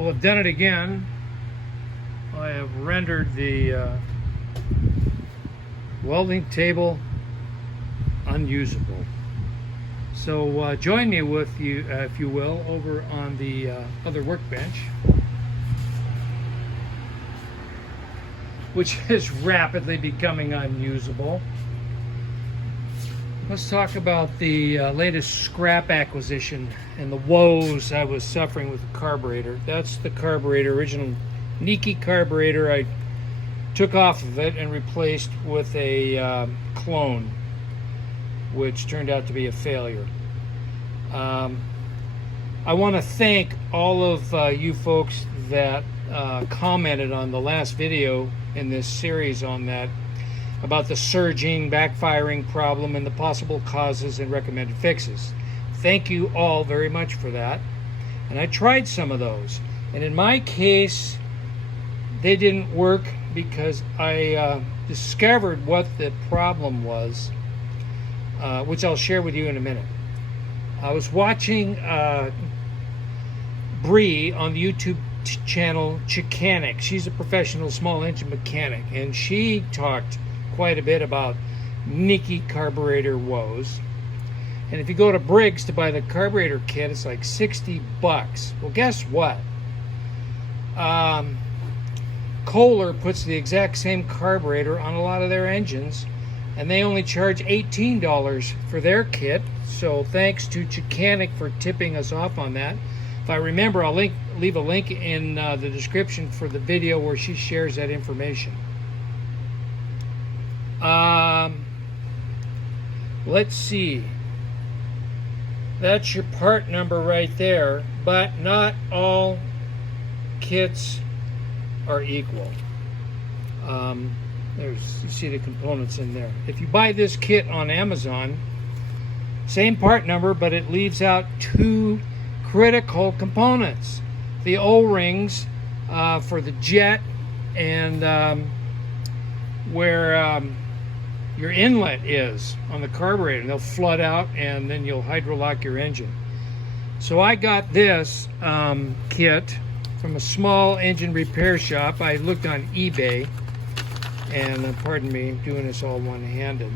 Well, I've done it again. I have rendered the welding table unusable. So join me with you, if you will, over on the other workbench, which is rapidly becoming unusable. Let's talk about the latest scrap acquisition and the woes I was suffering with the carburetor. That's the carburetor, original Niki carburetor. I took off of it and replaced with a clone, which turned out to be a failure. I want to thank all of you folks that commented on the last video in this series on that, about the surging, backfiring problem and the possible causes and recommended fixes. Thank you all very much for that. And I tried some of those. And in my case, they didn't work because I discovered what the problem was, which I'll share with you in a minute. I was watching Bree on the YouTube channel Chicanic. She's a professional small engine mechanic, and she talked quite a bit about Niki carburetor woes. And if you go to Briggs to buy the carburetor kit, it's like $60. Well, guess what? Kohler puts the exact same carburetor on a lot of their engines, and they only charge $18 for their kit. So thanks to Chicanic for tipping us off on that. If I remember, I'll leave a link in the description for the video where she shares that information. Let's see. That's your part number right there, but not all kits are equal. You see the components in there. If you buy this kit on Amazon, same part number, but it leaves out two critical components: the O-rings for the jet, and where your inlet is on the carburetor. They'll flood out, and then you'll hydrolock your engine. So I got this kit from a small engine repair shop. I looked on eBay, and pardon me, I'm doing this all one-handed.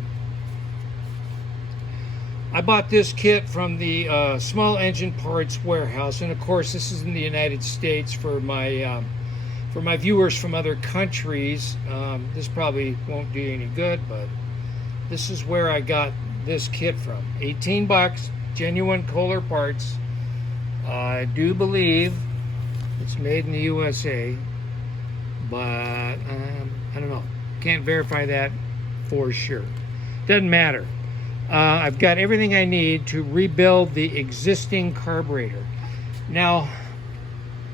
I bought this kit from the small engine parts warehouse, and of course this is in the United States. For my viewers from other countries, this probably won't do you any good, but this is where I got this kit from. $18, genuine Kohler parts. I do believe it's made in the USA, but I don't know. Can't verify that for sure. Doesn't matter. I've got everything I need to rebuild the existing carburetor. Now,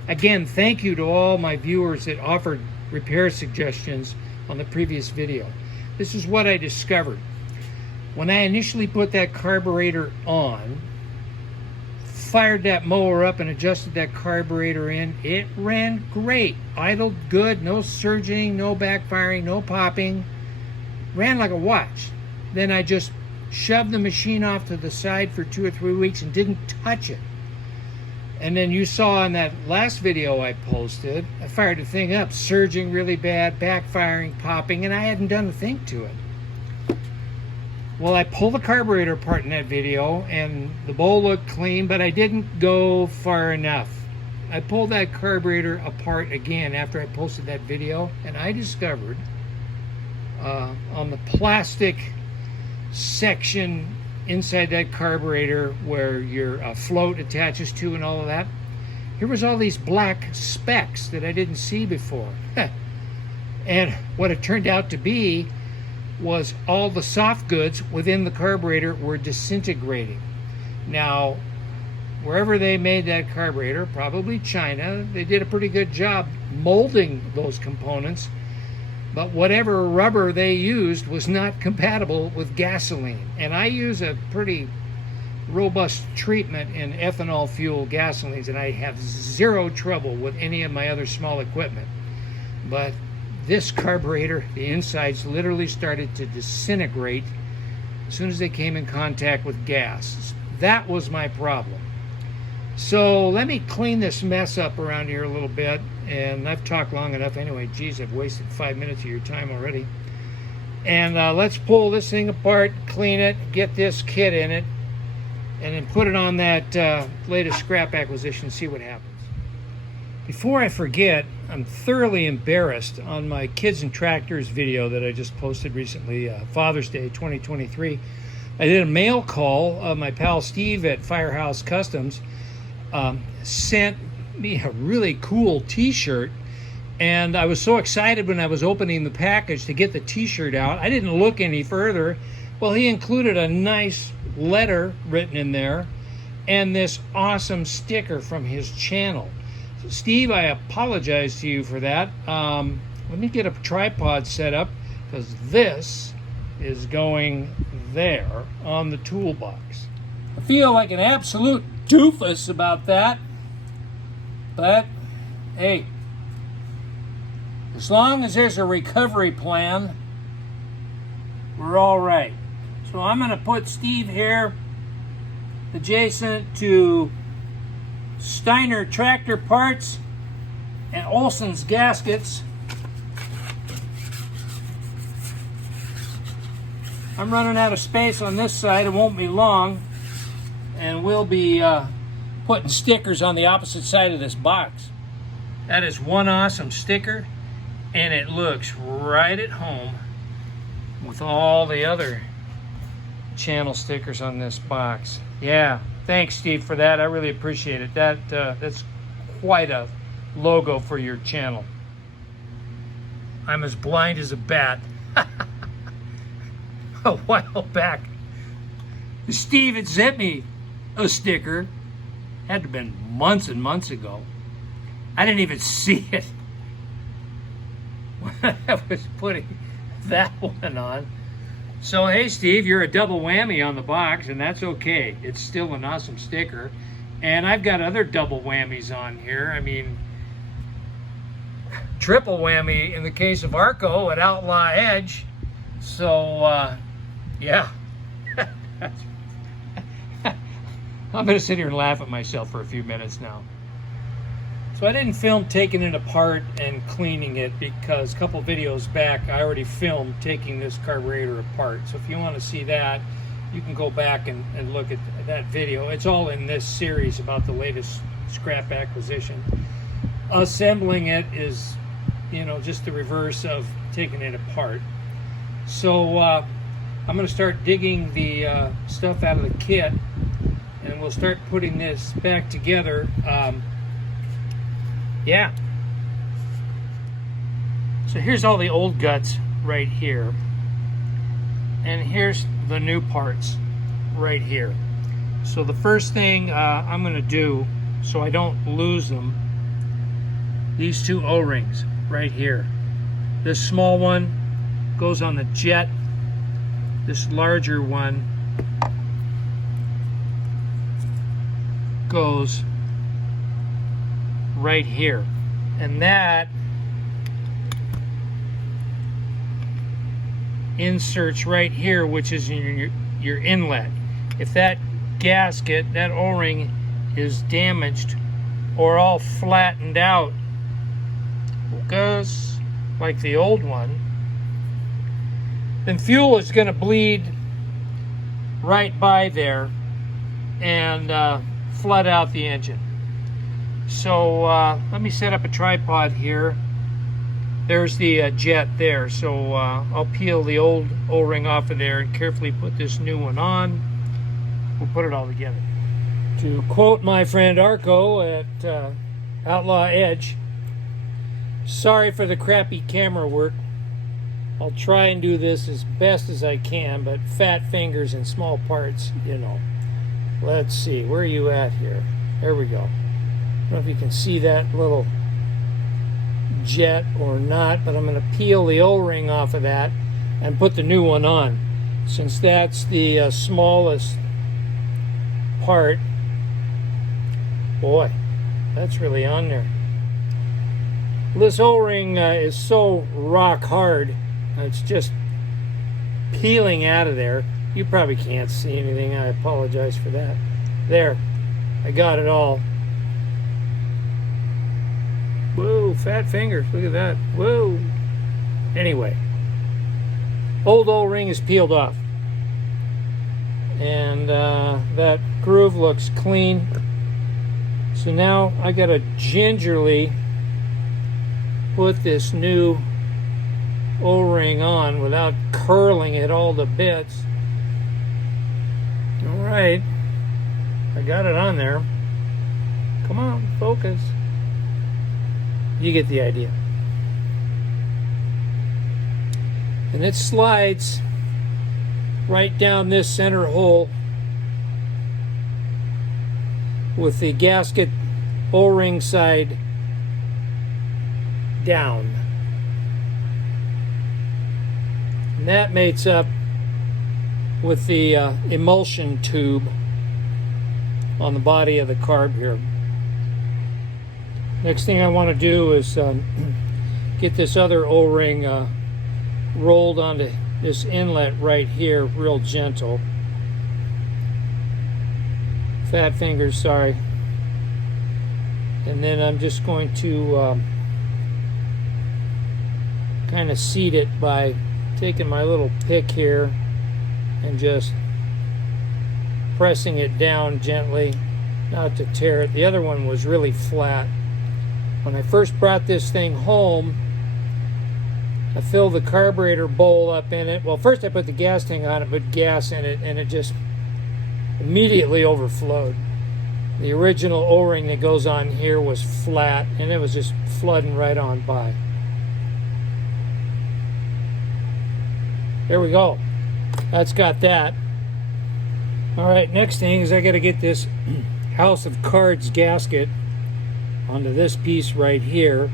again, thank you to all my viewers that offered repair suggestions on the previous video. This is what I discovered. When I initially put that carburetor on, fired that mower up and adjusted that carburetor in, it ran great. Idled good, no surging, no backfiring, no popping. Ran like a watch. Then I just shoved the machine off to the side for 2 or 3 weeks and didn't touch it. And then you saw in that last video I posted, I fired the thing up, surging really bad, backfiring, popping, and I hadn't done a thing to it. Well, I pulled the carburetor apart in that video, and the bowl looked clean, but I didn't go far enough. I pulled that carburetor apart again after I posted that video, and I discovered on the plastic section inside that carburetor where your float attaches to and all of that, here was all these black specks that I didn't see before. And what it turned out to be was all the soft goods within the carburetor were disintegrating. Now, wherever they made that carburetor, probably China, they did a pretty good job molding those components, but whatever rubber they used was not compatible with gasoline. And I use a pretty robust treatment in ethanol fuel gasolines, and I have zero trouble with any of my other small equipment. But this carburetor, the insides literally started to disintegrate as soon as they came in contact with gas. That was my problem. So let me clean this mess up around here a little bit. And I've talked long enough anyway. Geez, I've wasted 5 minutes of your time already. And let's pull this thing apart, clean it, get this kit in it, and then put it on that latest scrap acquisition, see what happens. Before I forget, I'm thoroughly embarrassed on my Kids and Tractors video that I just posted recently, Father's Day 2023. I did a mail call. My pal Steve at Firehouse Customs sent me a really cool t-shirt, and I was so excited when I was opening the package to get the t-shirt out. I didn't look any further. Well, he included a nice letter written in there and this awesome sticker from his channel. So Steve, I apologize to you for that. Let me get a tripod set up, because this is going there on the toolbox. I feel like an absolute doofus about that, but hey, as long as there's a recovery plan, we're all right. So I'm going to put Steve here adjacent to Steiner Tractor Parts and Olson's Gaskets. I'm running out of space on this side. It won't be long, and we'll be putting stickers on the opposite side of this box. That is one awesome sticker, and it looks right at home with all the other channel stickers on this box. Yeah, thanks Steve for that. I really appreciate it. That's quite a logo for your channel. I'm as blind as a bat. A while back, Steve had sent me a sticker. Had to have been months and months ago. I didn't even see it when I was putting that one on. So hey Steve, you're a double whammy on the box, and that's okay. It's still an awesome sticker. And I've got other double whammies on here. I mean, triple whammy in the case of Arco at Outlaw Edge. So yeah. I'm gonna sit here and laugh at myself for a few minutes now. So I didn't film taking it apart and cleaning it, because a couple videos back I already filmed taking this carburetor apart. So if you want to see that, you can go back and look at that video. It's all in this series about the latest scrap acquisition. Assembling it is, you know, just the reverse of taking it apart. So I'm going to start digging the stuff out of the kit, and we'll start putting this back together. Yeah. So here's all the old guts right here. And here's the new parts right here. So the first thing I'm going to do, so I don't lose them, these two O-rings right here. This small one goes on the jet. This larger one goes right here, and that inserts right here, which is in your inlet. If that gasket, that O-ring, is damaged or all flattened out, goes like the old one, then fuel is going to bleed right by there and flood out the engine. So let me set up a tripod here. There's the jet there, so I'll peel the old O-ring off of there and carefully put this new one on. We'll put it all together. To quote my friend Arco at Outlaw Edge, sorry for the crappy camera work. I'll try and do this as best as I can, but fat fingers and small parts, you know. Let's see, where are you at here? There we go. I don't know if you can see that little jet or not, but I'm going to peel the O-ring off of that and put the new one on, since that's the smallest part. Boy, that's really on there. This O-ring is so rock hard, it's just peeling out of there. You probably can't see anything. I apologize for that. There, I got it all fat fingers. Look at that. Whoa. Anyway, old O-ring is peeled off. And that groove looks clean. So now I gotta gingerly put this new O-ring on without curling it all to bits. All right, I got it on there. Come on, focus. You get the idea. And it slides right down this center hole with the gasket O-ring side down. And that mates up with the emulsion tube on the body of the carb here. Next thing I want to do is get this other O-ring rolled onto this inlet right here, real gentle. Fat fingers, sorry. And then I'm just going to kind of seat it by taking my little pick here and just pressing it down gently, not to tear it. The other one was really flat. When I first brought this thing home, I filled the carburetor bowl up in it. Well, first I put the gas tank on it, put gas in it, and it just immediately overflowed. The original O-ring that goes on here was flat, and it was just flooding right on by. There we go. That's got that. All right, next thing is I got to get this House of Cards gasket onto this piece right here.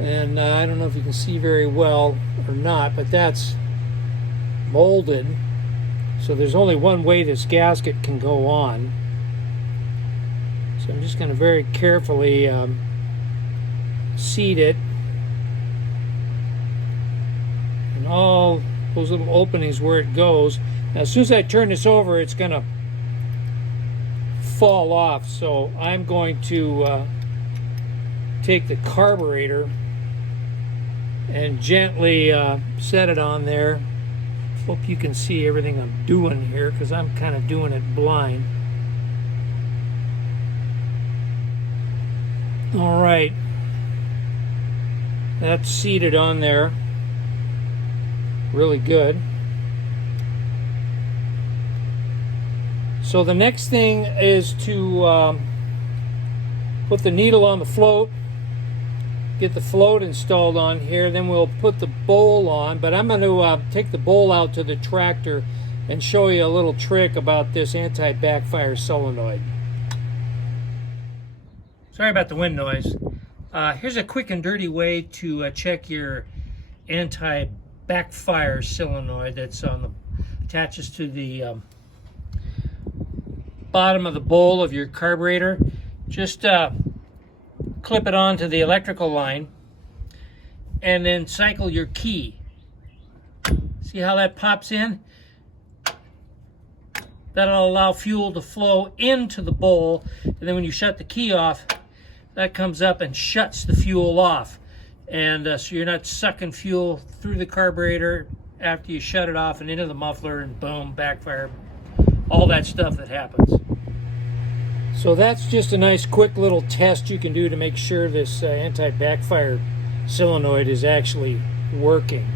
And I don't know if you can see very well or not, but that's molded. So there's only one way this gasket can go on. So I'm just going to very carefully seat it. And all those little openings where it goes. Now, as soon as I turn this over, it's going to fall off. So I'm going to take the carburetor and gently set it on there. Hope you can see everything I'm doing here, because I'm kind of doing it blind. All right, that's seated on there really good. So the next thing is to put the needle on the float, get the float installed on here, then we'll put the bowl on. But I'm going to take the bowl out to the tractor and show you a little trick about this anti-backfire solenoid. Sorry about the wind noise. Here's a quick and dirty way to check your anti-backfire solenoid that's on the attaches to the bottom of the bowl of your carburetor. Just clip it onto the electrical line and then cycle your key. See how that pops in? That'll allow fuel to flow into the bowl, and then when you shut the key off, that comes up and shuts the fuel off. And so you're not sucking fuel through the carburetor after you shut it off and into the muffler, and boom, backfire, all that stuff that happens. So that's just a nice quick little test you can do to make sure this anti-backfire solenoid is actually working.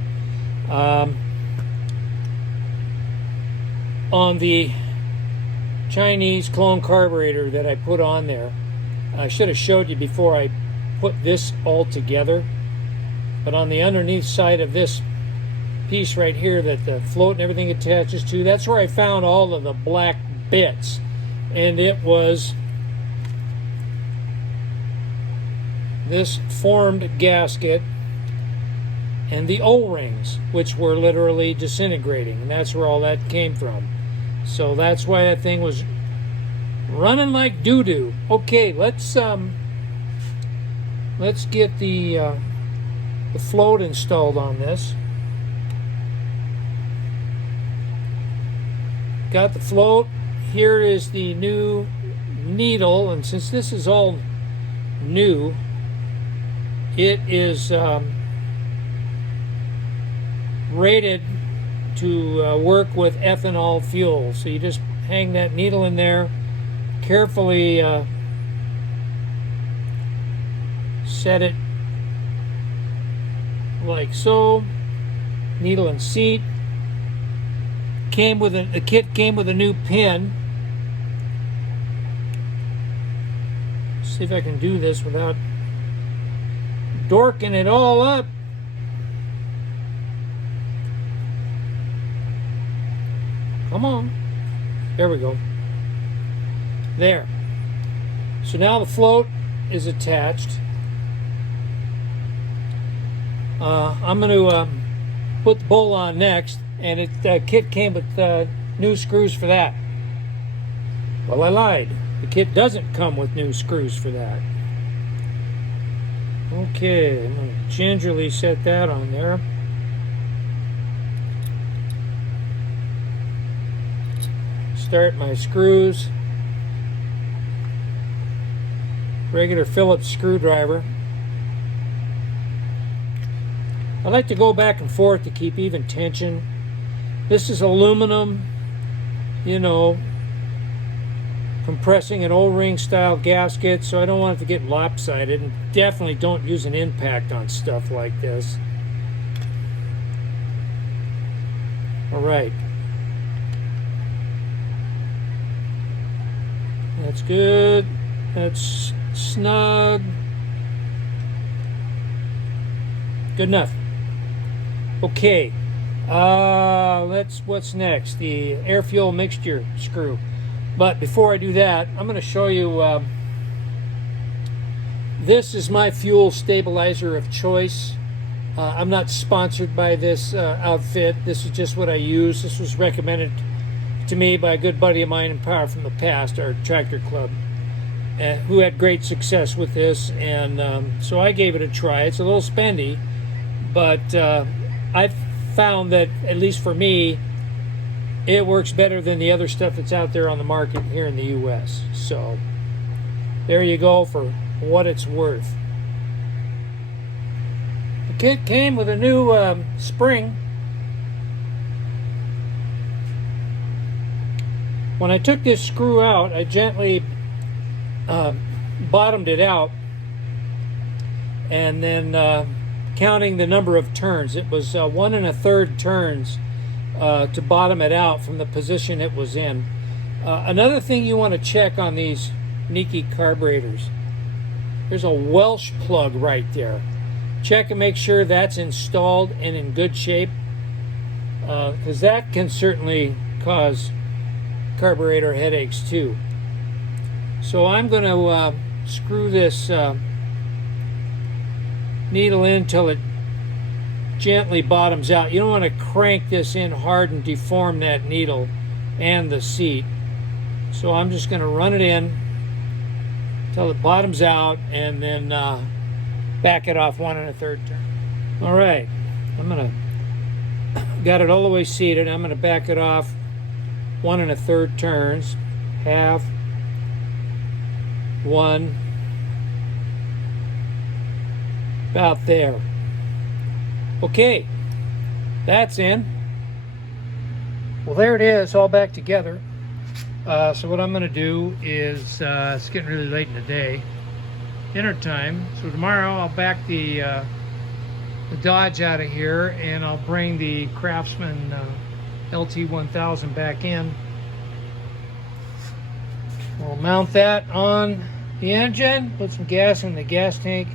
On the Chinese clone carburetor that I put on there, I should have showed you before I put this all together, but on the underneath side of this piece right here that the float and everything attaches to, that's where I found all of the black bits. And it was this formed gasket and the O-rings, which were literally disintegrating, and that's where all that came from. So that's why that thing was running like doo-doo. Okay, let's get the float installed on this. Got the float. Here is the new needle, and since this is all new, it is rated to work with ethanol fuel. So you just hang that needle in there, carefully set it like so. Needle and seat. The kit came with a new pin. See if I can do this without dorking it all up. Come on. There we go. There. So now the float is attached. I'm going to put the bowl on next, and the kit came with new screws for that. Well, I lied. The kit doesn't come with new screws for that. Okay, I'm going to gingerly set that on there. Start my screws. Regular Phillips screwdriver. I like to go back and forth to keep even tension. This is aluminum, you know, compressing an O-ring style gasket, so I don't want it to get lopsided, and definitely don't use an impact on stuff like this. All right. That's good. That's snug. Good enough. Okay. What's next? The air fuel mixture screw. But before I do that, I'm going to show you, this is my fuel stabilizer of choice. I'm not sponsored by this outfit. This is just what I use. This was recommended to me by a good buddy of mine in Power from the Past, our tractor club, who had great success with this. And so I gave it a try. It's a little spendy, but I've found that, at least for me, it works better than the other stuff that's out there on the market here in the U.S. So there you go for what it's worth. The kit came with a new spring. When I took this screw out, I gently bottomed it out, and then counting the number of turns, it was 1 1/3 turns to bottom it out from the position it was in. Another thing you want to check on these Niki carburetors, there's a Welsh plug right there. Check and make sure that's installed and in good shape, because that can certainly cause carburetor headaches too. So I'm going to screw this needle in till it gently bottoms out. You don't want to crank this in hard and deform that needle and the seat. So I'm just going to run it in till it bottoms out, and then back it off 1 1/3 turn. All right, got it all the way seated. I'm going to back it off 1 1/3 turns, half, 1, about there. Okay, that's in. Well, there it is, all back together. So what I'm going to do is, it's getting really late in the day, dinner time. So tomorrow I'll back the Dodge out of here, and I'll bring the Craftsman LT1000 back in. We'll mount that on the engine, put some gas in the gas tank.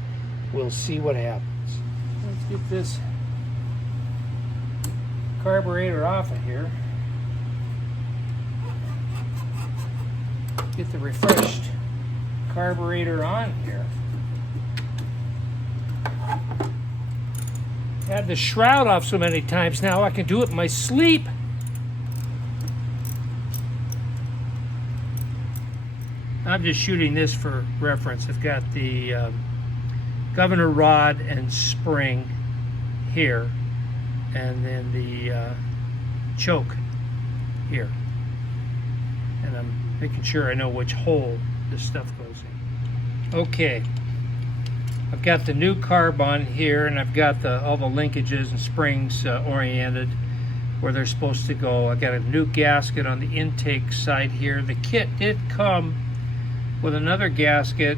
We'll see what happens. Let's get this carburetor off of here. Get the refreshed carburetor on here. Had the shroud off so many times now I can do it in my sleep. I'm just shooting this for reference. I've got the governor rod and spring here, and then the choke here. And I'm making sure I know which hole this stuff goes in. Okay. I've got the new carb on here, and I've got all the linkages and springs oriented where they're supposed to go. I've got a new gasket on the intake side here. The kit did come with another gasket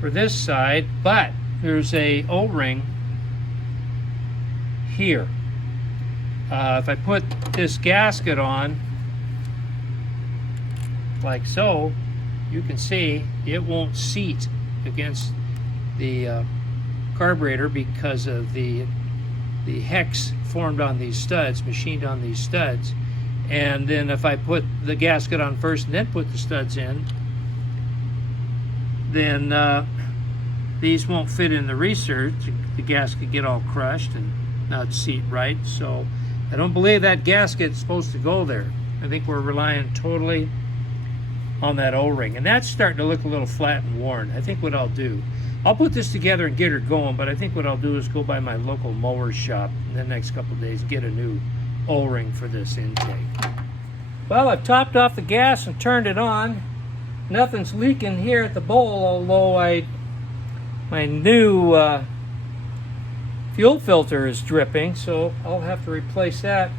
for this side, but there's a O-ring here. If I put this gasket on like so, you can see it won't seat against the carburetor because of the hex formed on these studs, machined on these studs. And then if I put the gasket on first and then put the studs in, then these won't fit in the research. The gasket get all crushed and not seat right. So I don't believe that gasket's supposed to go there. I think we're relying totally on that O-ring, and that's starting to look a little flat and worn. I think what I'll do, I'll put this together and get her going, but I think what I'll do is go by my local mower shop in the next couple of days, get a new O-ring for this intake. Well, I've topped off the gas and turned it on. Nothing's leaking here at the bowl, although my new fuel filter is dripping, so I'll have to replace that.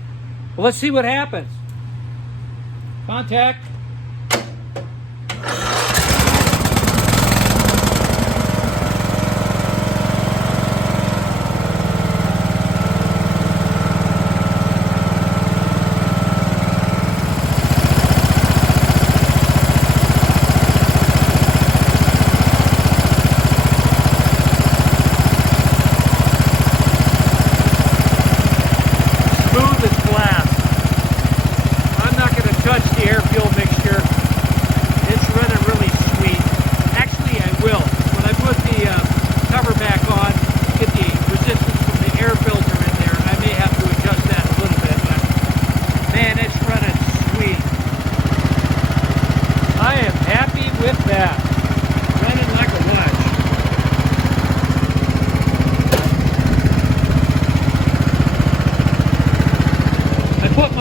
Well, let's see what happens. Contact.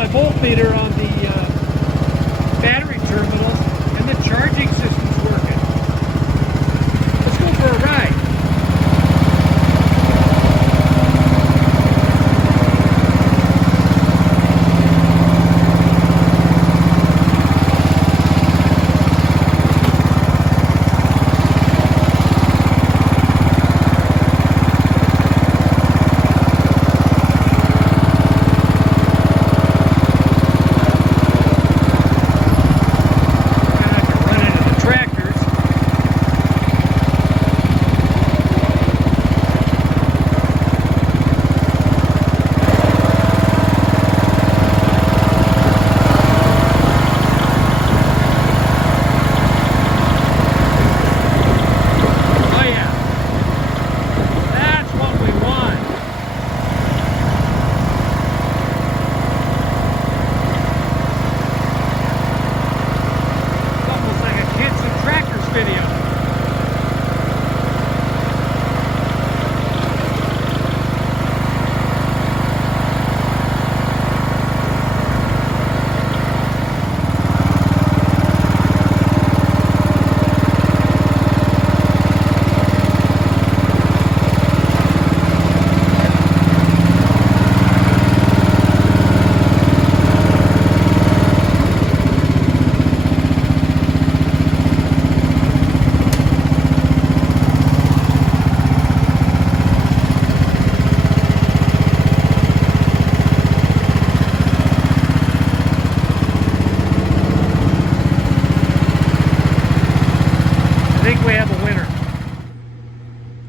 Voltmeter on the battery terminals, and the charging system's working. Let's go for a ride.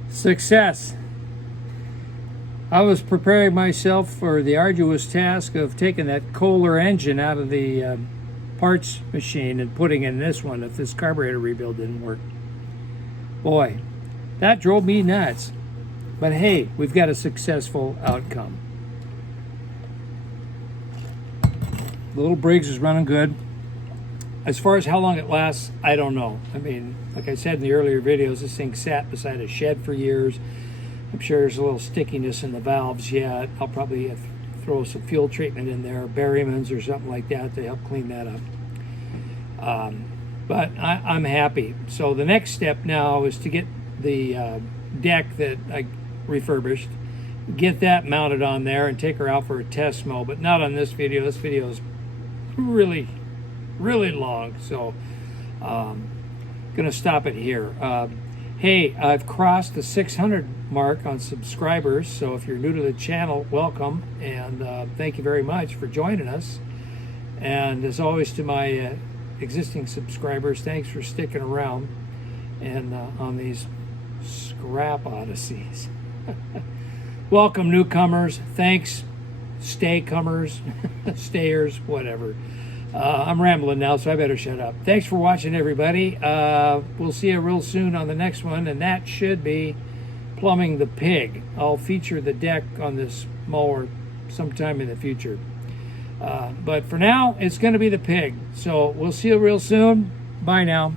Success. I was preparing myself for the arduous task of taking that Kohler engine out of the parts machine and putting in this one if this carburetor rebuild didn't work. Boy, that drove me nuts. But hey, we've got a successful outcome. The little Briggs is running good. As far as how long it lasts, I don't know. I mean, like I said in the earlier videos, this thing sat beside a shed for years. I'm sure there's a little stickiness in the valves yet. I'll probably throw some fuel treatment in there, Berryman's or something like that to help clean that up. But I'm happy. So the next step now is to get the deck that I refurbished, get that mounted on there and take her out for a test mow, but not on this video. This video is really long, so gonna stop it here. Hey, I've crossed the 600 mark on subscribers, so if you're new to the channel, welcome, and thank you very much for joining us. And as always, to my existing subscribers, thanks for sticking around and on these scrap odysseys. Welcome, newcomers. Thanks, stay-comers, stayers, whatever. I'm rambling now, so I better shut up. Thanks for watching, everybody. We'll see you real soon on the next one, and that should be plumbing the pig. I'll feature the deck on this mower sometime in the future. But for now, it's going to be the pig. So we'll see you real soon. Bye now.